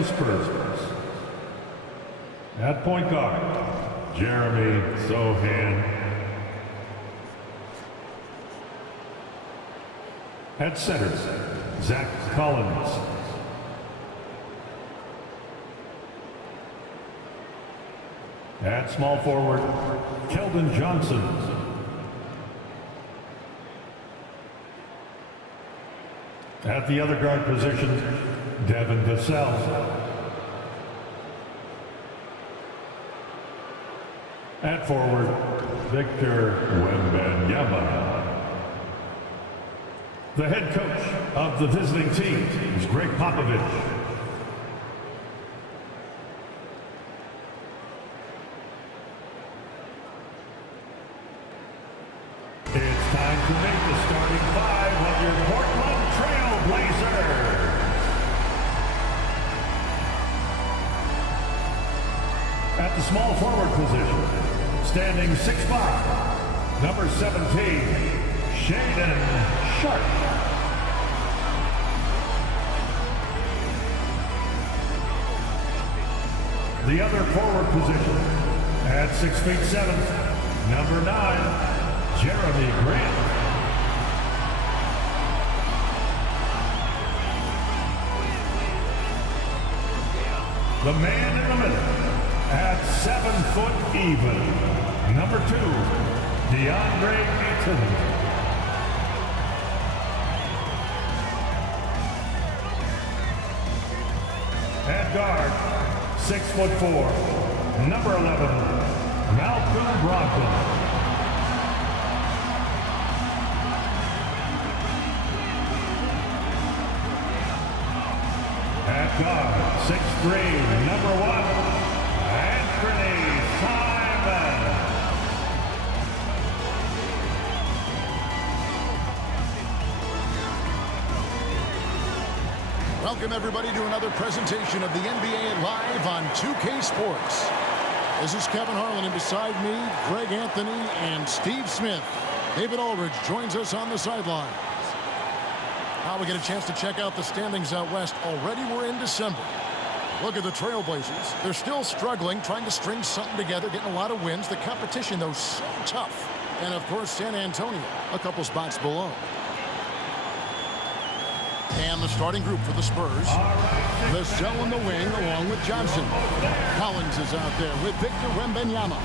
Spurs. At point guard, Jeremy Sohan. At center, Zach Collins. At small forward, Keldon Johnson. At the other guard position, Devin Vassell. At forward, Victor Wembanyama. The head coach of the visiting team is Greg Popovich. It's time to make the starting five of your Portland Trailblazers. At the small forward position, standing 6'5", number 17, Shaedon Sharpe. The other forward position, at 6'7", number 9, Jeremy Grant. The man in the middle, at 7 foot even, number 2, DeAndre Ayton. At guard, 6'4", number 11, Malcolm Brogdon. At guard, 6'3", number 1, Anthony Simon. Welcome everybody to another presentation of the NBA Live on 2K Sports. This is Kevin Harlan, and beside me, Greg Anthony and Steve Smith. David Aldridge joins us on the sidelines. Now we get a chance to check out the standings out west. Already we're in December. Look at the Trailblazers. They're still struggling, trying to string something together, getting a lot of wins. The competition, though, so tough. And, of course, San Antonio, a couple spots below. And the starting group for the Spurs. Vassell in the wing along with Johnson. Collins is out there with Victor Wembanyama.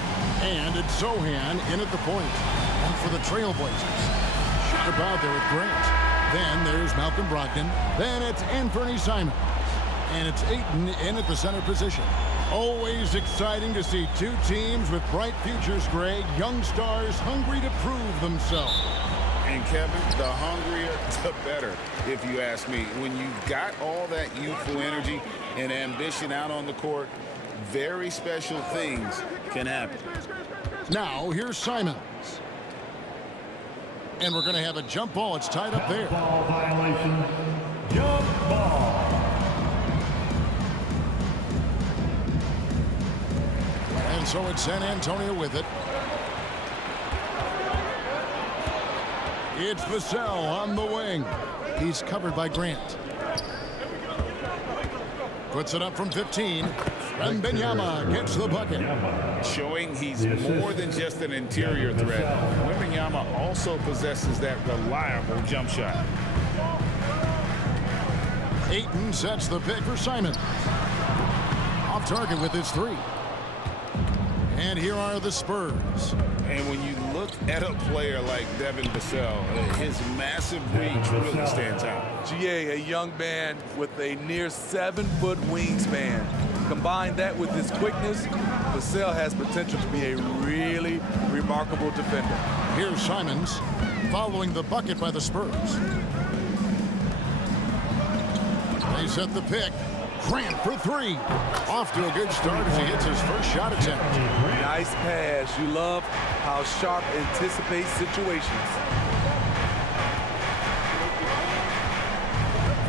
And it's Sohan in at the point. And for the Trailblazers, Sharpe out there with Grant. Then there's Malcolm Brogdon. Then it's Anthony Simon. And it's Ayton in at the center position. Always exciting to see two teams with bright futures, Greg. Young stars hungry to prove themselves. And Kevin, the hungrier, the better, if you ask me. When you've got all that youthful energy and ambition out on the court, very special things can happen. Now, here's Simons. And we're going to have a jump ball. It's tied up there. Ball violation. Jump ball. And so it's San Antonio with it. It's Vassell on the wing. He's covered by Grant. Puts it up from 15. Wembanyama gets the bucket. Showing he's more than just an interior threat. Wembanyama also possesses that reliable jump shot. Ayton sets the pick for Simon. Off target with his 3. And here are the Spurs. And when you look at a player like Devin Vassell, his massive reach really stands out. GA, a young man with a near 7-foot wingspan. Combine that with his quickness, Vassell has potential to be a really remarkable defender. Here's Simons following the bucket by the Spurs. They set the pick. Grant for 3. Off to a good start as he hits his first shot attempt. Nice pass. You love how Sharpe anticipates situations.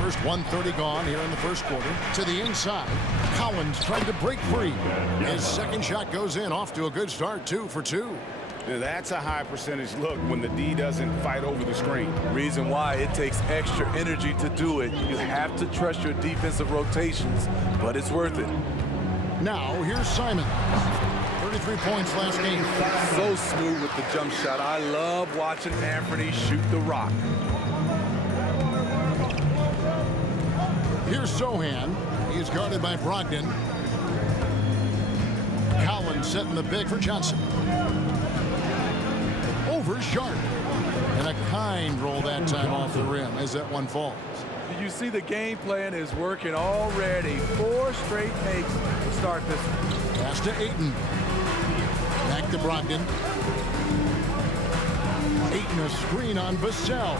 First 1:30 gone here in the first quarter. To the inside. Collins trying to break free. His second shot goes in. Off to a good start. 2 for 2. Now, that's a high percentage look when the D doesn't fight over the screen. Reason why it takes extra energy to do it. You have to trust your defensive rotations, but it's worth it. Now, here's Simon. 33 points last game. So smooth with the jump shot. I love watching Anthony shoot the rock. Here's Sohan. He's guarded by Brogdon. Collins setting the big for Johnson. Over Sharp. And a kind roll that time off the rim as that one falls. You see the game plan is working already. 4 straight makes to start this one. Pass to Ayton. Back to Brogdon. Ayton a screen on Vassell.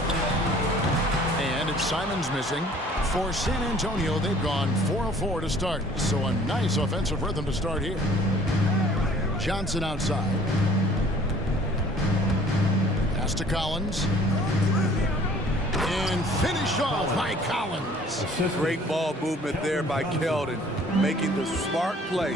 And it's Simon's missing. For San Antonio, they've gone 4 of 4 to start. So a nice offensive rhythm to start here. Johnson outside. Pass to Collins. And finished off by Collins. Great ball movement there by Keldon, making the smart play.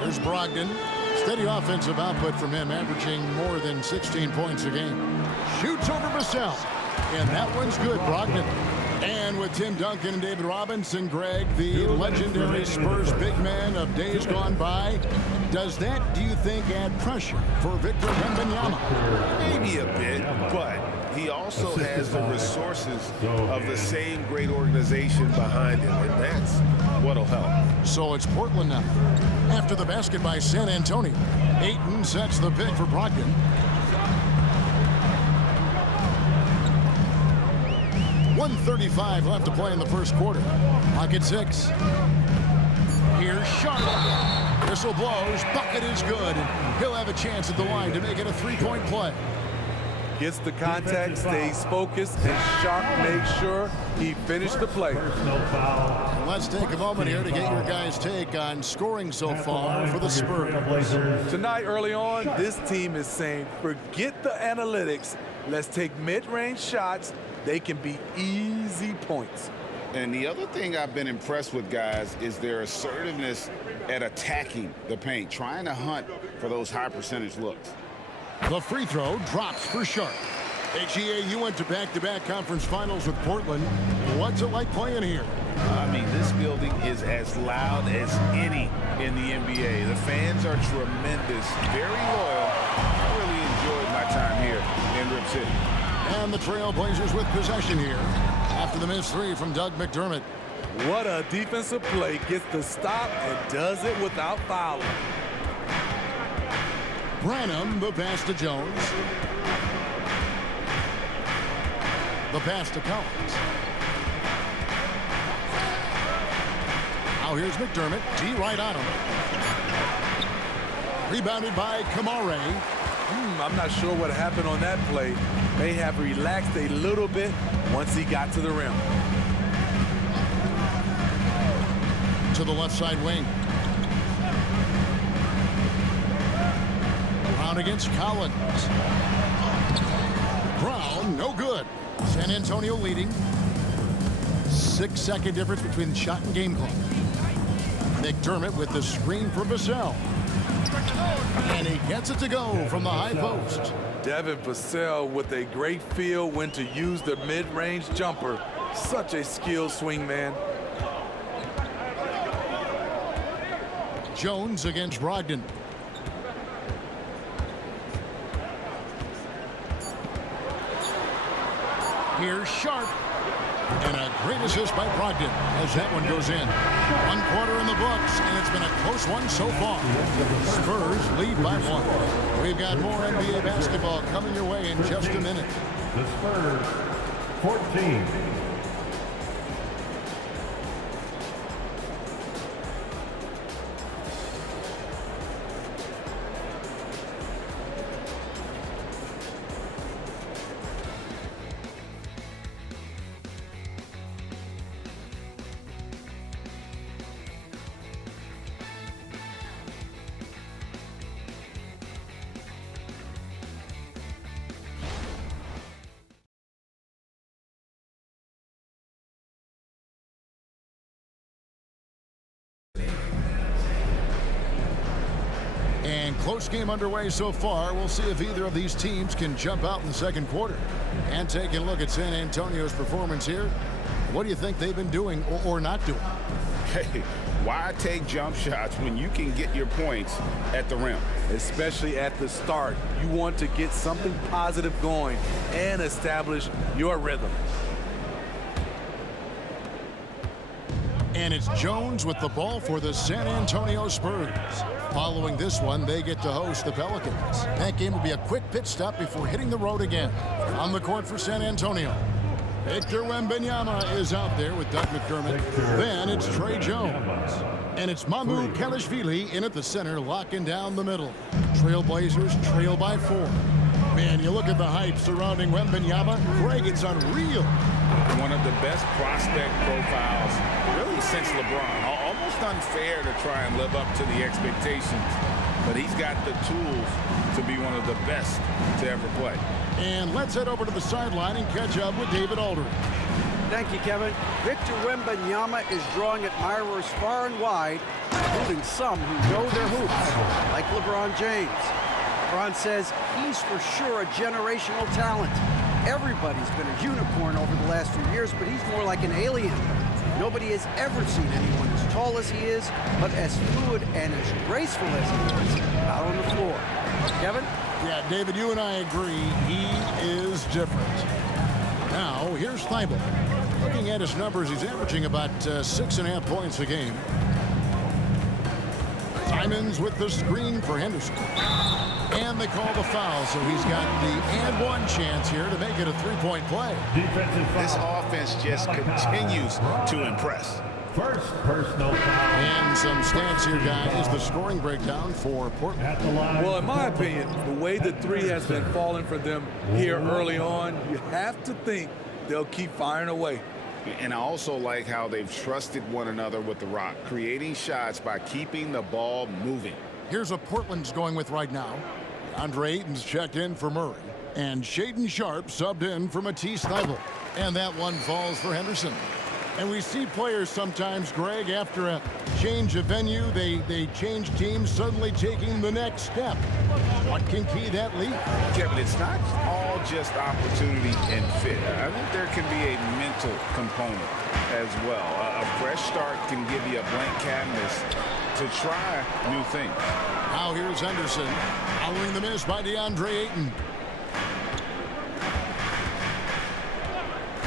Here's Brogdon. Steady offensive output from him, averaging more than 16 points a game. Shoots over Vassell. And that one's good, Brogdon. And with Tim Duncan and David Robinson, Greg, the legendary Spurs big man of days gone by, does that, do you think, add pressure for Victor Wembanyama? Maybe a bit, but he also has the resources of the same great organization behind him, and that's what'll help. So it's Portland now. After the basket by San Antonio, Ayton sets the pick for Brogdon. .135 left to play in the first quarter. Pocket 6. Here's Sharp. Whistle blows. Bucket is good. And he'll have a chance at the line to make it a 3-point play. Gets the contact, stays focused, and Sharp makes sure he finished the play. And let's take a moment here to get your guys' take on scoring so far for the Spurs. Tonight, early on, this team is saying, forget the analytics. Let's take mid-range shots. They can be easy points. And the other thing I've been impressed with, guys, is their assertiveness at attacking the paint, trying to hunt for those high percentage looks. The free throw drops for Sharp. HEA, you went to back-to-back conference finals with Portland. What's it like playing here? I mean, this building is as loud as any in the NBA. The fans are tremendous, very loyal. I really enjoyed my time here in Rip City. And the Trailblazers with possession here after the missed 3 from Doug McDermott. What a defensive play. Gets the stop and does it without fouling. Branham, the pass to Jones. The pass to Collins. Now here's McDermott. D right on him. Rebounded by Kamare. I'm not sure what happened on that play. May have relaxed a little bit once he got to the rim. To the left side wing. Brown against Collins. Brown, no good. San Antonio leading. 6-second difference between shot and game clock. McDermott with the screen for Vassell. And he gets it to go from the high post. Devin Vassell with a great feel when to use the mid-range jumper. Such a skilled swing man. Jones against Brogdon. Here's Sharp. And a great assist by Brogdon as that one goes in. 1 quarter in the books, and it's been a close one so far. Spurs lead by 1. We've got more NBA basketball coming your way in just a minute. The Spurs, 14. Close game underway so far. We'll see if either of these teams can jump out in the second quarter. And taking a look at San Antonio's performance here, what do you think they've been doing or not doing? Hey, why take jump shots when you can get your points at the rim? Especially at the start. You want to get something positive going and establish your rhythm. And it's Jones with the ball for the San Antonio Spurs. Following this one, they get to host the Pelicans. That game will be a quick pit stop before hitting the road again. On the court for San Antonio, Victor Wembanyama is out there with Doug McDermott. Then it's Trey Jones. And it's Mamu Kelishvili in at the center, locking down the middle. Trailblazers trail by 4. Man, you look at the hype surrounding Wembanyama. Greg, it's unreal. One of the best prospect profiles, really, since LeBron. Almost unfair to try and live up to the expectations, but he's got the tools to be one of the best to ever play. And let's head over to the sideline and catch up with David Aldridge. Thank you, Kevin. Victor Wembanyama is drawing admirers far and wide, including some who know their hoops, like LeBron James. LeBron says he's for sure a generational talent. Everybody's been a unicorn over the last few years, but he's more like an alien. Nobody has ever seen anyone as tall as he is, but as fluid and as graceful as he is out on the floor. Kevin? Yeah, David, you and I agree. He is different. Now, here's Thibault. Looking at his numbers, he's averaging about 6.5 points a game. Simons with the screen for Henderson. And they call the foul, so he's got the and one chance here to make it a three-point play. This offense just continues to impress. First personal foul. And some stats here, guys. The scoring breakdown for Portland. At the line. Well, in my opinion, the way the three has been falling for them here early on, you have to think they'll keep firing away. And I also like how they've trusted one another with the rock, creating shots by keeping the ball moving. Here's what Portland's going with right now. Andre Ayton's checked in for Murray. And Shaedon Sharpe subbed in for Matisse Thybulle. And that one falls for Henderson. And we see players sometimes, Greg, after a change of venue, they change teams, suddenly taking the next step. What can key that lead? Kevin, it's not all just opportunity and fit. I think there can be a mental component as well. A fresh start can give you a blank canvas to try new things. Now here's Henderson, following the miss by DeAndre Ayton.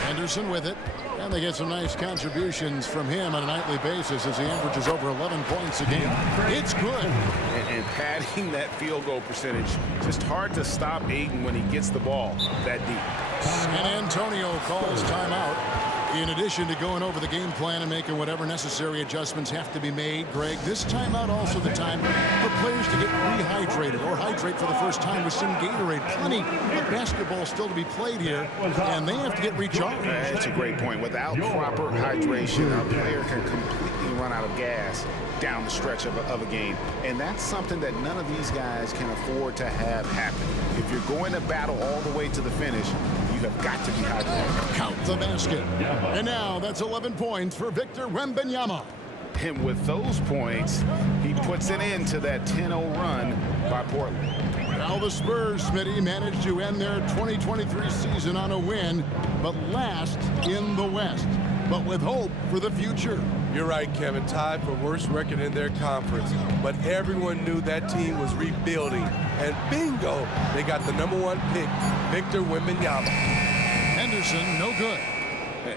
Henderson with it. And they get some nice contributions from him on a nightly basis as he averages over 11 points a game. It's good. And padding that field goal percentage, just hard to stop Ayton when he gets the ball that deep. San Antonio calls timeout. In addition to going over the game plan and making whatever necessary adjustments have to be made, Greg, this timeout also the time for players to get rehydrated or hydrate for the first time with some Gatorade. Plenty of basketball still to be played here, and they have to get recharged. That's a great point. Without proper hydration, a player can completely run out of gas down the stretch of a game. And that's something that none of these guys can afford to have happen. If you're going to battle all the way to the finish, you have got to be hydrated. Count the basket. And now that's 11 points for Victor Wembanyama. And with those points, he puts an end to that 10-0 run by Portland. Now the Spurs, Smitty, managed to end their 2023 season on a win, but last in the West, but with hope for the future. You're right, Kevin. Tied for worst record in their conference. But everyone knew that team was rebuilding. And bingo, they got the #1 pick, Victor Wembanyama. Henderson, no good.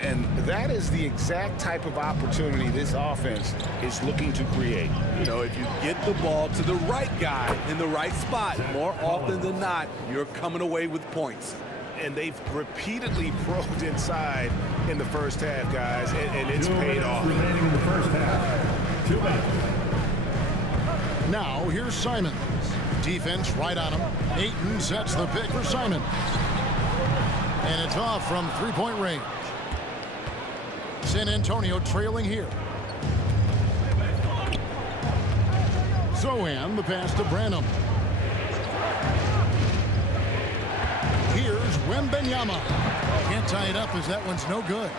And that is the exact type of opportunity this offense is looking to create. You know, if you get the ball to the right guy in the right spot, more often than not, you're coming away with points. And they've repeatedly probed inside in the first half, guys, and it's paid off. Remaining in the first half. 2 minutes. Now here's Simons. Defense right on him. Ayton sets the pick for Simons. And it's off from three-point range. San Antonio trailing here. Zohan, the pass to Branham. Here's Wembanyama. Can't tie it up as that one's no good.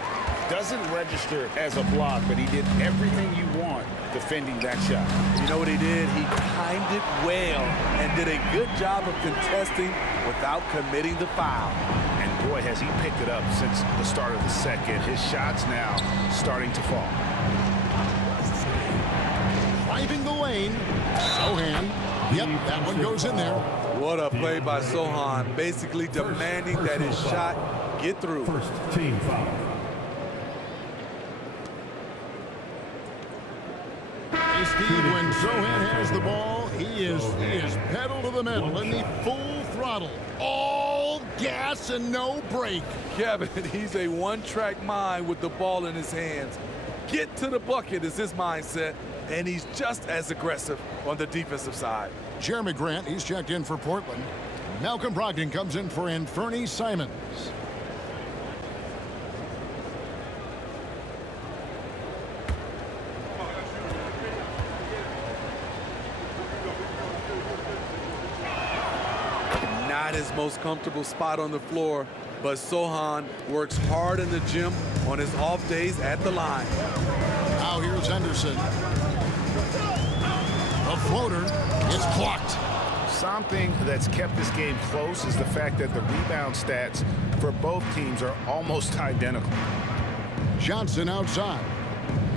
Doesn't register as a block, but he did everything you want defending that shot. You know what he did? He timed it well and did a good job of contesting without committing the foul. And boy, has he picked it up since the start of the second. His shots now starting to fall. Driving the lane. Sohan. Yep, that one goes in there. What a play by Sohan, basically demanding that his shot get through. First team foul. Steve, when Sohan has the ball, he is pedal to the metal in the full throttle. All gas and no brake. Kevin, he's a one-track mind with the ball in his hands. Get to the bucket is his mindset, and he's just as aggressive on the defensive side. Jeremy Grant, he's checked in for Portland. Malcolm Brogdon comes in for Anthony Simons. Not his most comfortable spot on the floor, but Sohan works hard in the gym on his off days at the line. Now here's Henderson. A floater is blocked. Something that's kept this game close is the fact that the rebound stats for both teams are almost identical. Johnson outside.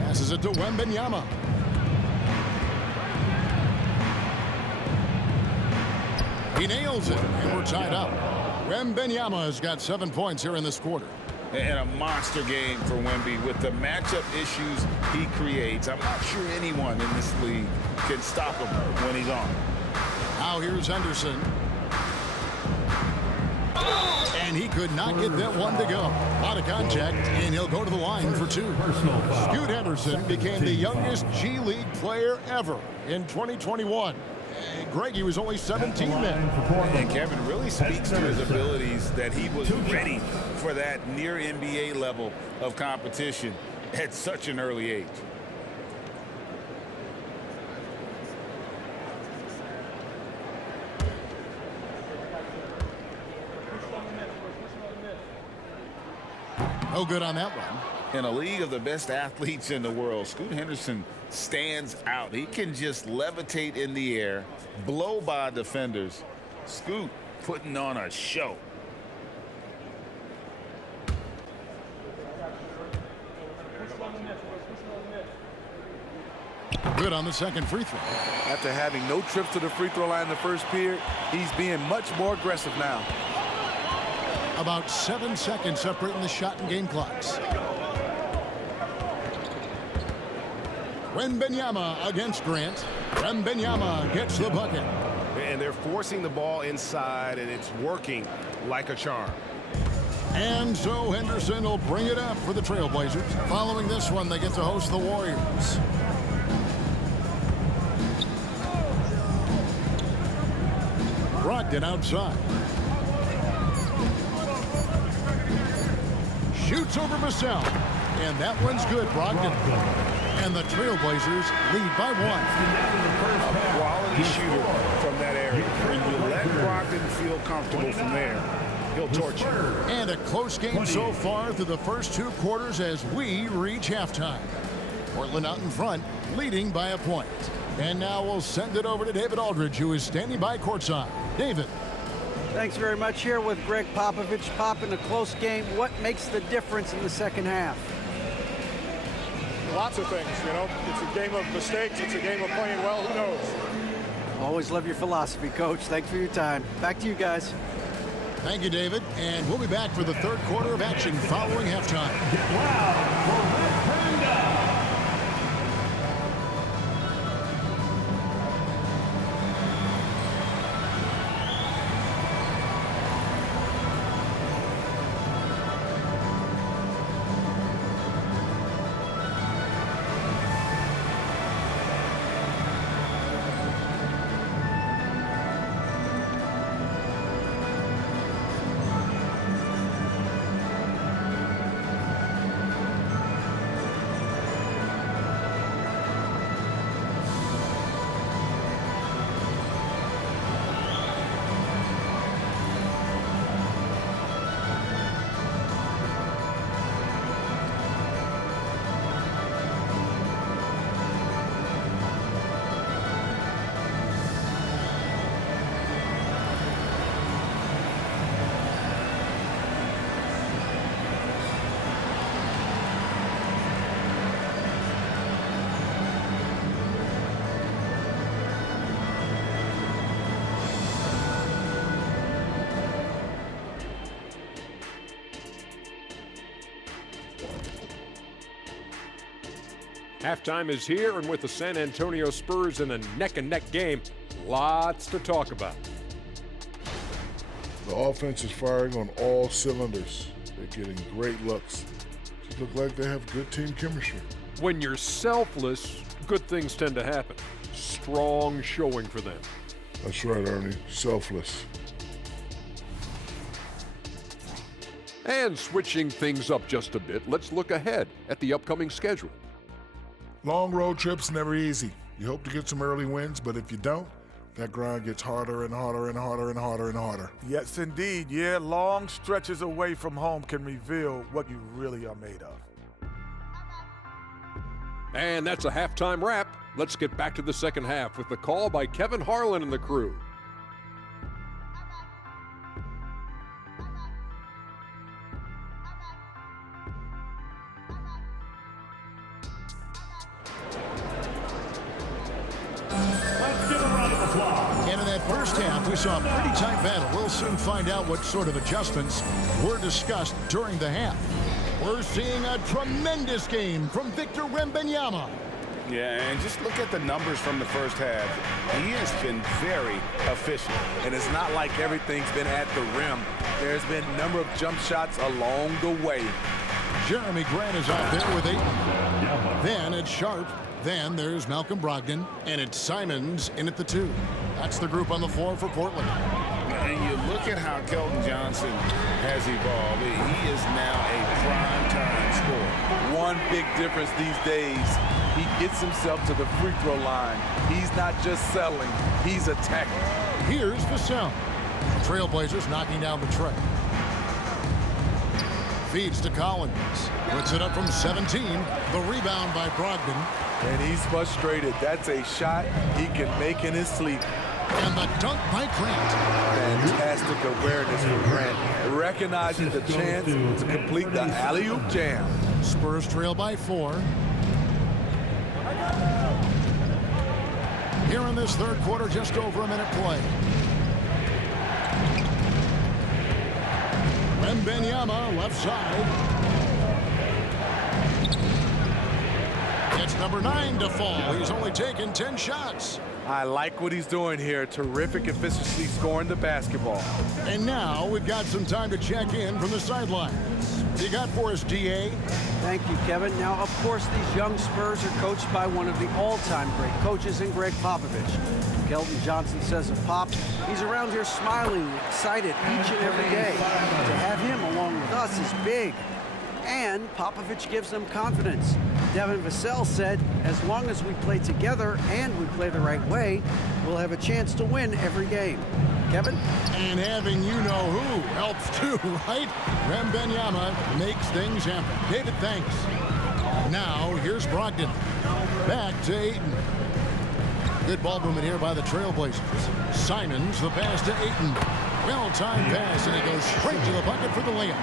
Passes it to Wembanyama. He nails it, and we're tied up. Wembanyama has got 7 points here in this quarter. And a monster game for Wemby with the matchup issues he creates. I'm not sure anyone in this league can stop him when he's on. Now here's Henderson. And he could not get that one to go. A lot of contact, and he'll go to the line for two. Scoot Henderson became the youngest G League player ever in 2021. Greg, he was only 17 then. And Kevin really speaks to his abilities that he was ready for that near NBA level of competition at such an early age. No good on that one. In a league of the best athletes in the world, Scoot Henderson stands out. He can just levitate in the air, blow by defenders. Scoot putting on a show. Good on the second free throw. After having no trips to the free throw line in the first period, he's being much more aggressive now. About 7 seconds separating the shot and game clocks. Wembanyama against Grant. Wembanyama gets the bucket. And they're forcing the ball inside, and it's working like a charm. And so Henderson will bring it up for the Trailblazers. Following this one, they get to host the Warriors. Brogdon outside. Shoots over Vassell. And that one's good, Brogdon. And the Trailblazers lead by one. A quality shooter from that area. When you let Brogdon feel comfortable from there, he'll torch you. And a close game so far through the first 2 quarters as we reach halftime. Portland out in front, leading by a point. And now we'll send it over to David Aldridge, who is standing by courtside. David. Thanks very much. Here with Greg Popovich. Pop, in a close game, what makes the difference in the second half? Lots of things, you know. It's a game of mistakes. It's a game of playing well. Who knows? Always love your philosophy, Coach. Thanks for your time. Back to you guys. Thank you, David. And we'll be back for the third quarter of action following halftime. Get loud for Rick Brenda. Halftime is here, and with the San Antonio Spurs in a neck-and-neck game, lots to talk about. The offense is firing on all cylinders. They're getting great looks. They look like they have good team chemistry. When you're selfless, good things tend to happen. Strong showing for them. That's right, Ernie. Selfless. And switching things up just a bit, let's look ahead at the upcoming schedule. Long road trips never easy. You hope to get some early wins, but if you don't, that grind gets harder and harder and harder and harder and harder. Yes, indeed. Yeah, long stretches away from home can reveal what you really are made of. And that's a halftime wrap. Let's get back to the second half with the call by Kevin Harlan and the crew. And in that first half, we saw a pretty tight battle. We'll soon find out what sort of adjustments were discussed during the half. We're seeing a tremendous game from Victor Wembanyama. Yeah, and just look at the numbers from the first half. He has been very efficient. And it's not like everything's been at the rim. There's been a number of jump shots along the way. Jeremy Grant is out there with 8. Then it's Sharp. Then there's Malcolm Brogdon, and it's Simons in at the 2. That's the group on the floor for Portland. And you look at how Keldon Johnson has evolved. He is now a prime-time scorer. One big difference these days, he gets himself to the free throw line. He's not just settling, he's attacking. Here's Vassell. Trailblazers knocking down the tray. Feeds to Collins. Puts it up from 17. The rebound by Brogdon. And he's frustrated. That's a shot he can make in his sleep. And the dunk by Grant. Fantastic awareness from Grant, recognizing the chance to complete the alley-oop jam. Spurs trail by 4. Here in this third quarter, just over a minute play. Wembanyama left side. It's number 9 to fall. He's only taken 10 shots. I like what he's doing here. Terrific efficiency scoring the basketball. And now we've got some time to check in from the sidelines. What you got for us, DA? Thank you, Kevin. Now, of course, these young Spurs are coached by one of the all-time great coaches in Greg Popovich. Keldon Johnson says of Pop, he's around here smiling, excited each and every day. To have him along with us is big. And Popovich gives them confidence. Devin Vassell said, as long as we play together and we play the right way, we'll have a chance to win every game. Kevin? And having you-know-who helps too, right? Wembanyama makes things happen. David, thanks. Now, here's Brogdon. Back to Ayton. Good ball movement here by the Trailblazers. Simons, the pass to Ayton. Well-timed pass, and he goes straight to the bucket for the layup.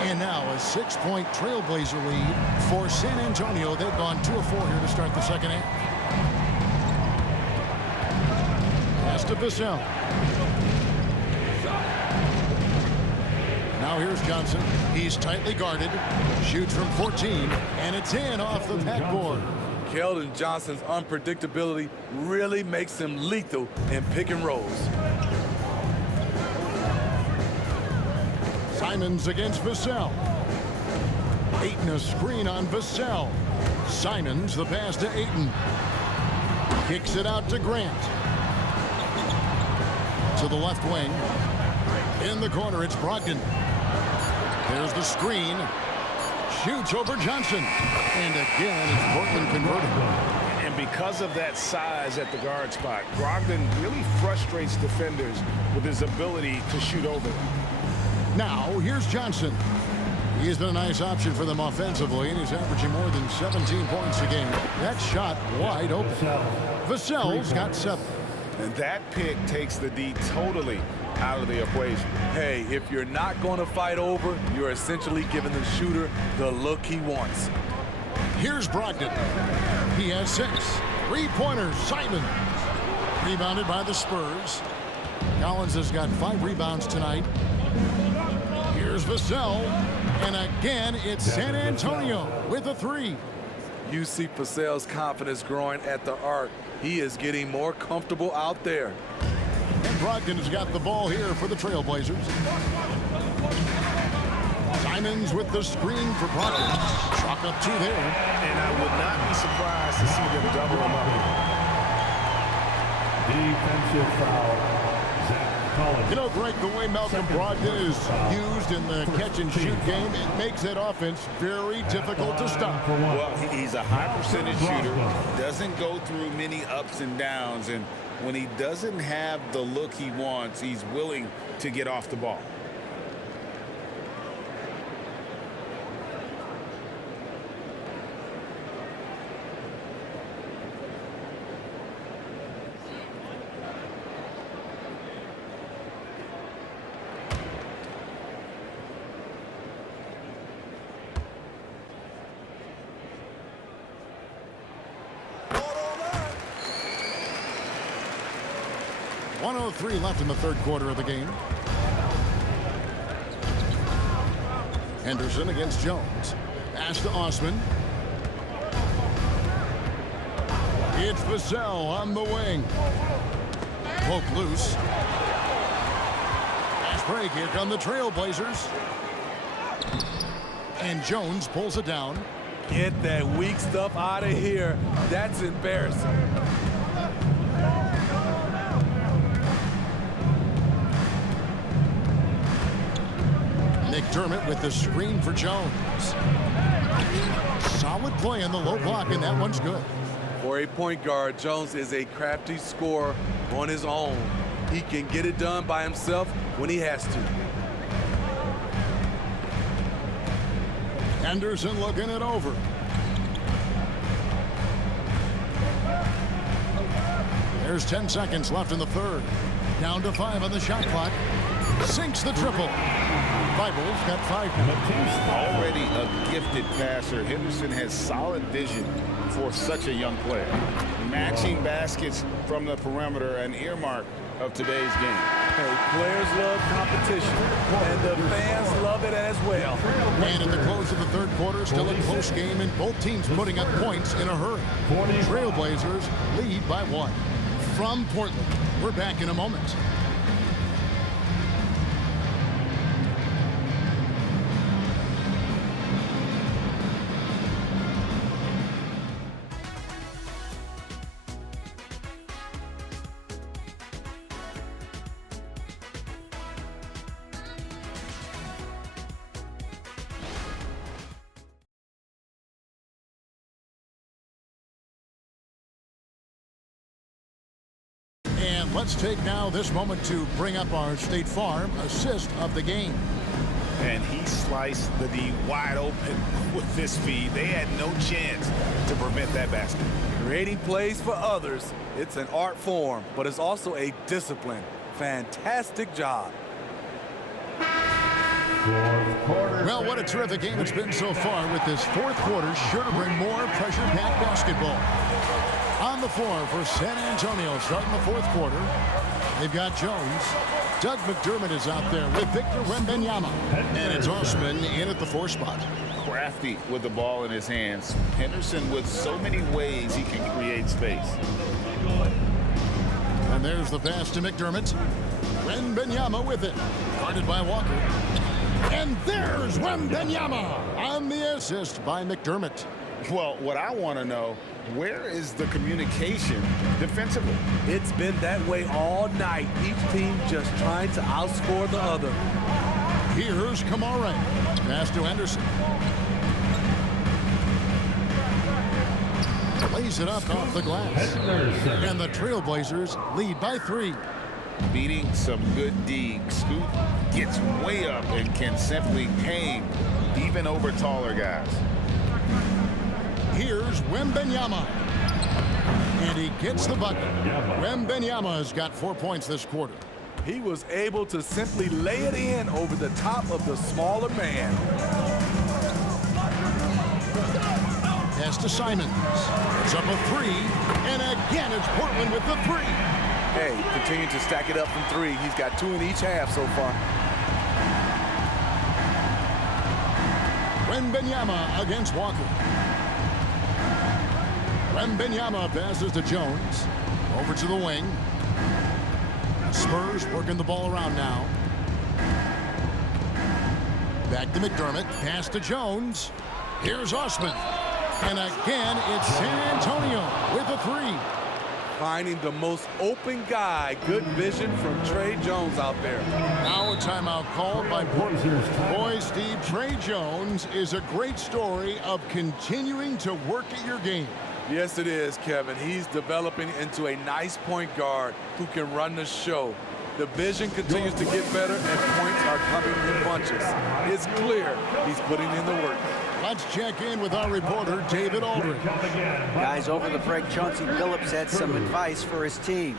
And now a 6-point Trailblazer lead for San Antonio. They've gone 2 of 4 here to start the second half. Pass to Vassell. Now here's Johnson. He's tightly guarded. Shoots from 14, and it's in off the backboard. Keldon Johnson's unpredictability really makes him lethal in pick and rolls. Simons against Vassell. Ayton a screen on Vassell. Simons the pass to Ayton. Kicks it out to Grant. To the left wing. In the corner, it's Brogdon. There's the screen. Shoots over Johnson. And again, it's Portland converting. And because of that size at the guard spot, Brogdon really frustrates defenders with his ability to shoot over them. Now, here's Johnson. He's been a nice option for them offensively, and he's averaging more than 17 points a game. That shot wide open. Vassell's got 7. And that pick takes the D totally out of the equation. Hey, if you're not going to fight over, you're essentially giving the shooter the look he wants. Here's Brogdon. He has 6. 3-pointers, Simon. Rebounded by the Spurs. Collins has got 5 rebounds tonight. Here's Vassell. And again, it's San Antonio with a 3. You see Purcell's confidence growing at the arc. He is getting more comfortable out there. And Brogdon's got the ball here for the Trailblazers. Simons with the screen for Brogdon. Chalk up 2 there. And I would not be surprised to see them double him up here. Defensive foul. You know, Greg, the way Malcolm Brogdon is used in the catch-and-shoot game, it makes that offense very difficult to stop. Well, he's a high-percentage shooter, doesn't go through many ups and downs, and when he doesn't have the look he wants, he's willing to get off the ball. .103 left in the third quarter of the game. Henderson against Jones. Pass to Osman. It's Vassell on the wing. Poke loose. Fast break. Here come the Trailblazers. And Jones pulls it down. Get that weak stuff out of here. That's embarrassing. McDermott with the screen for Jones. Solid play in the low block, and that one's good. For a point guard, Jones is a crafty scorer on his own. He can get it done by himself when he has to. Henderson looking it over. There's 10 seconds left in the third. Down to 5 on the shot clock. Sinks the triple. Bible's got 5 now. Already a gifted passer, Henderson has solid vision for such a young player. Matching baskets from the perimeter, an earmark of today's game. Hey, players love competition, and the fans love it as well. And at the close of the third quarter, still a close game, and both teams putting up points in a hurry. Trailblazers lead by 1. From Portland, we're back in a moment. And let's take now this moment to bring up our State Farm assist of the game. And he sliced the D wide open with this feed. They had no chance to prevent that basket. Creating plays for others, it's an art form, but it's also a discipline. Fantastic job. Well, what a terrific game it's been so far, with this fourth quarter sure to bring more pressure-packed basketball. On the floor for San Antonio starting the fourth quarter, they've got Jones. Doug McDermott is out there with Victor Wembanyama. And it's Osman in at the 4 spot. Crafty with the ball in his hands. Henderson with so many ways he can create space. And there's the pass to McDermott. Wembanyama with it. Guarded by Walker. And there's Wembanyama on the assist by McDermott. Well, what I want to know, where is the communication defensively? It's been that way all night. Each team just trying to outscore the other. Here's Kamara. Pass to Anderson. Lays it up off the glass. And the Trailblazers lead by 3. Beating some good D. Scoot gets way up and can simply hang even over taller guys. Here's Wembanyama. And he gets the bucket. Wembanyama's got 4 points this quarter. He was able to simply lay it in over the top of the smaller man. Pass to Simons. It's up a 3. And again, it's Portland with the 3. Hey, continue to stack it up from 3. He's got 2 in each half so far. Wembanyama against Walker. Wembanyama passes to Jones. Over to the wing. Spurs working the ball around now. Back to McDermott. Pass to Jones. Here's Osman. And again, it's San Antonio with a three. Finding the most open guy. Good vision from Trey Jones out there. Now a timeout called by Portland. Boy, Steve, Trey Jones is a great story of continuing to work at your game. Yes, it is, Kevin. He's developing into a nice point guard who can run the show. The vision continues to get better, and points are coming in bunches. It's clear he's putting in the work. Let's check in with our reporter, David Aldridge. Guys, over the break, Chauncey Billups had some advice for his team.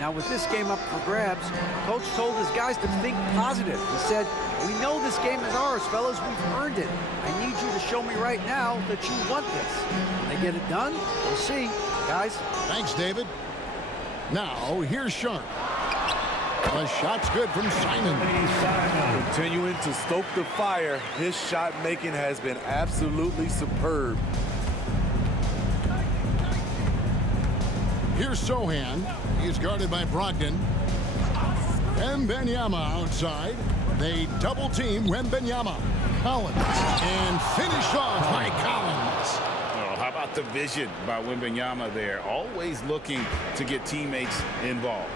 Now, with this game up for grabs, Coach told his guys to think positive. He said, "We know this game is ours, fellas. We've earned it. I need you to show me right now that you want this." Can they get it done? We'll see. Guys. Thanks, David. Now, here's Sharp. The shot's good from Simon. Continuing to stoke the fire, his shot making has been absolutely superb. Here's Sohan. He's guarded by Brogdon. Wembanyama outside. They double team Wembanyama. Collins. And finished off by Collins. Oh, how about the vision by Wembanyama there? Always looking to get teammates involved.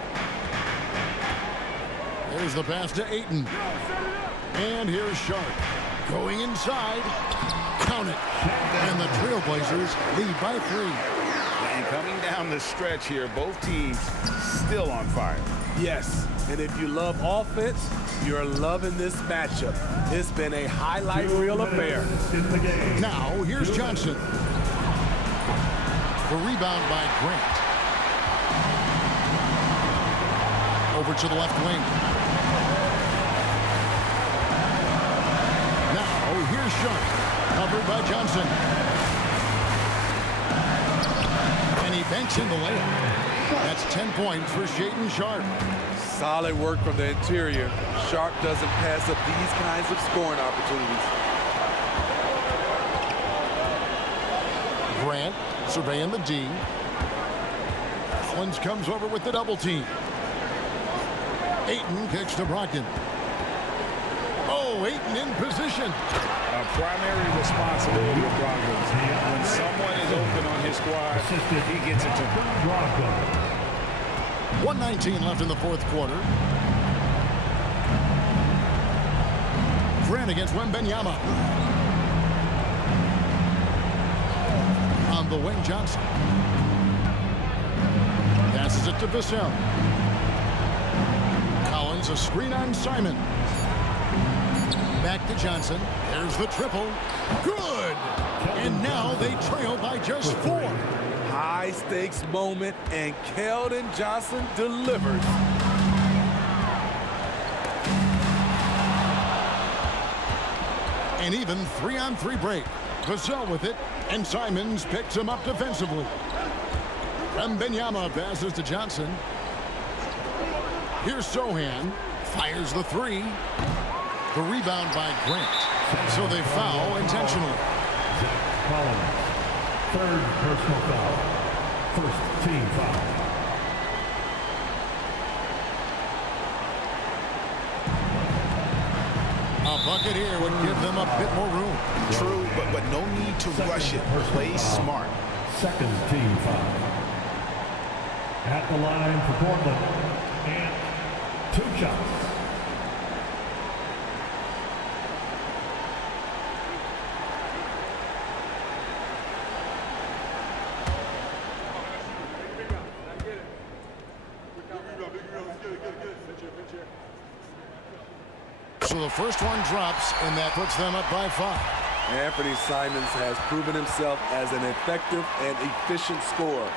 There's the pass to Ayton. And here's Sharp. Going inside. Count it. And the Trailblazers lead by 3. And coming down the stretch here, both teams still on fire. Yes, and if you love offense, you're loving this matchup. It's been a highlight reel affair. Now, here's Johnson. The rebound by Grant. Over to the left wing. Now, here's Sharp. Covered by Johnson. And he banks in the layup. That's 10 points for Shaedon Sharp. Solid work from the interior. Sharp doesn't pass up these kinds of scoring opportunities. Grant surveying the D. Collins comes over with the double team. Ayton kicks to Brogdon. Oh, Ayton in position. A primary responsibility of Brogdon. When someone is open on his squad, he gets it to him. 1:19 left in the fourth quarter. Grant against Wembanyama. On the wing, Johnson. Passes it to Vassell. Collins, a screen on Simon. Back to Johnson. There's the triple. Good! And now they trail by just 4. High stakes moment, and Keldon Johnson delivers. An even 3-on-3 break. Vassell with it, and Simons picks him up defensively. Wembanyama passes to Johnson. Here's Sohan. Fires the 3. The rebound by Grant. So they foul intentionally. Collins, third personal foul. First team foul. A bucket here would give them a bit more room. True, but no need to rush it. Play smart. Second team foul. At the line for Portland. And 2 shots. So the first one drops, and that puts them up by 5. Anthony Simons has proven himself as an effective and efficient scorer.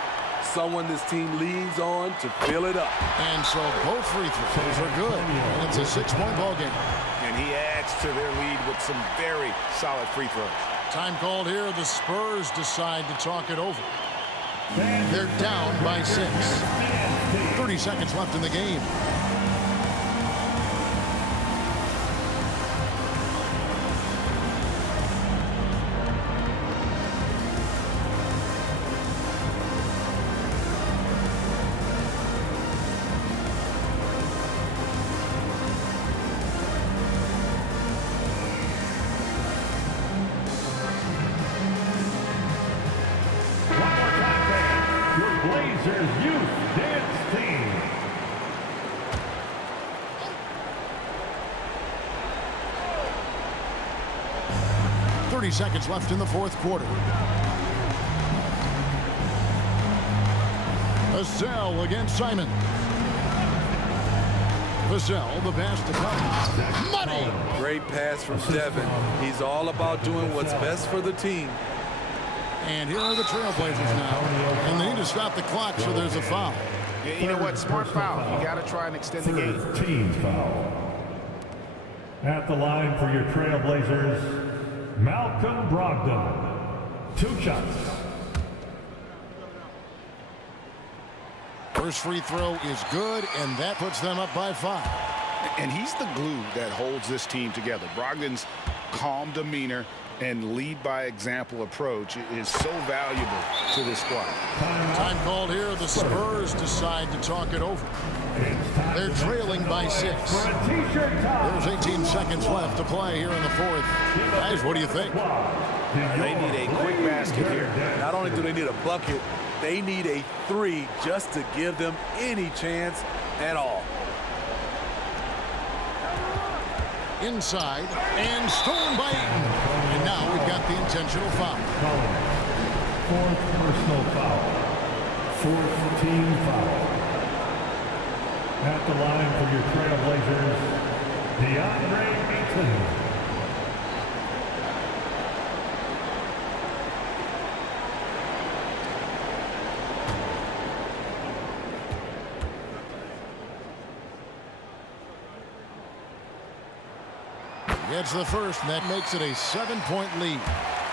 Someone this team leans on to fill it up. And so both free throws are good. And it's a 6-point ball game. And he adds to their lead with some very solid free throws. Time called here. The Spurs decide to talk it over. They're down by 6. 30 seconds left in the game. 30 seconds left in the fourth quarter. Vassell against Simon. Vassell, the pass to Collins. Money! Great pass from Devin. He's all about doing what's best for the team. And here are the Trailblazers now. And they need to stop the clock, so there's a foul. Yeah, you know what? Smart foul. You got to try and extend the game. Team foul. At the line for your Trailblazers, Malcolm Brogdon. 2 shots. First free throw is good, and that puts them up by 5. And he's the glue that holds this team together. Brogdon's calm demeanor and lead by example approach is so valuable to this squad. Time called here. The Spurs decide to talk it over. They're trailing by 6. There's 18 seconds left to play here in the fourth. Guys, what do you think? They need a quick basket here. Not only do they need a bucket, they need a 3 just to give them any chance at all. Inside, and stolen by Eaton. And now we've got the intentional foul. Fourth personal foul. Fourth team foul. At the line for your Trailblazers, DeAndre Ayton. Gets the first, and that makes it a 7-point lead.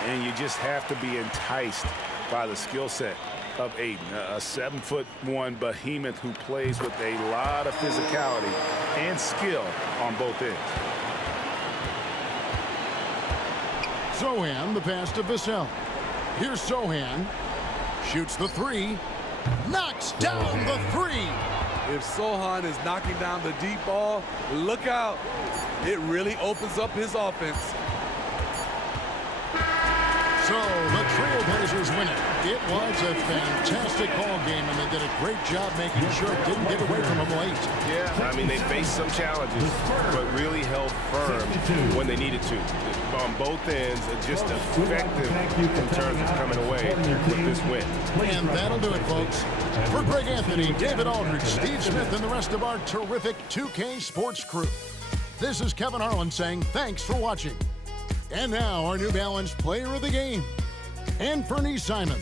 And you just have to be enticed by the skill set of Ayton, a 7'1" behemoth who plays with a lot of physicality and skill on both ends. Sohan, the pass to Vassell. Here's Sohan. Shoots the 3. Knocks down the 3. If Sohan is knocking down the deep ball, look out. It really opens up his offense. So the Trailblazers win it. It was a fantastic ball game, and they did a great job making sure it didn't get away from them late. Yeah, I mean, they faced some challenges, but really held firm when they needed to. On both ends, just effective in terms of coming away with this win. And that'll do it, folks. For Greg Anthony, David Aldridge, Steve Smith, and the rest of our terrific 2K Sports crew, this is Kevin Harlan saying thanks for watching. And now our New Balance Player of the Game, Anthony Simon.